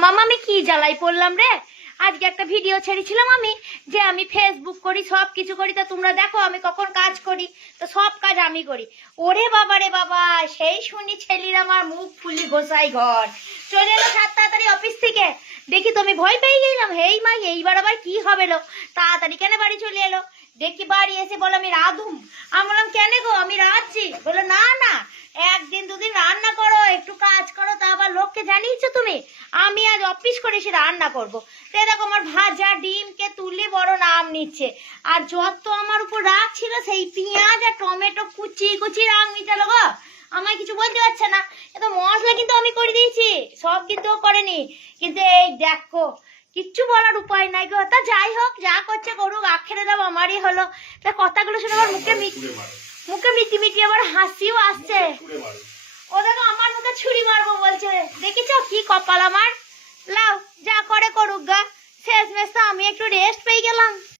মামা আমি কি জ্বালাই পড়লাম রে। আজকে একটা ভিডিও ছেড়েছিলাম আমি, যে আমি ফেসবুক করি, সব কিছু করি। তা তোমরা দেখো আমি কখন কাজ করি, তো সব কাজ আমি করি। ওরে বাবা রে বাবা, সেই শুনি ছেলির আমার মুখ ফুলি গোসাই ঘর চলে এলো 7 তাড়াতাড়ি অফিস থেকে। দেখি তো আমি ভয় পেয়ে গেলাম, হেই মাই এইবার আবার কি হবে লো। তাড়াতাড়ি কেন বাড়ি চলে এলো। দেখি বাড়ি এসে বলে আমি রাঁধুম। আমি বললাম কেন গো, আমি রাঁধছি। বলে না না, একদিন দুদিন রান্না করো, একটু কাজ করো, তা আবার লোককে জানিয়েছো তুমি। আমি আজ অফিস করে এসে রান্না করবো। তো এরকম আমার ভাজা ডিমকে তুলে বড় নাম নিচ্ছে। আর যত আমার উপর রাগ ছিল, সেই পেঁয়াজ আর টমেটো কুচি কুচি রাগ মিটালো গো। আমায় কিছু বলতে পারছে না। এত মশলা কিন্তু আমি করে দিয়েছি, সব কিন্তু ও করেনি। কিন্তু এই দেখো, কিচ্ছু বলার উপায় নাই গো। তা যাই হোক, যা করছে করুক, আখেরে দাম আমারই হলো। তা কথাগুলো শুনে আমার মুখে মিটি মিটি আবার হাসিও আসছে। ও দেখো আমার মুখে ছুরি মারবো বলছে। দেখেছো কি কপাল আমার। লাও যা করে করুক গা, শেষ মেশ তো আমি একটু রেস্ট পেয়ে গেলাম।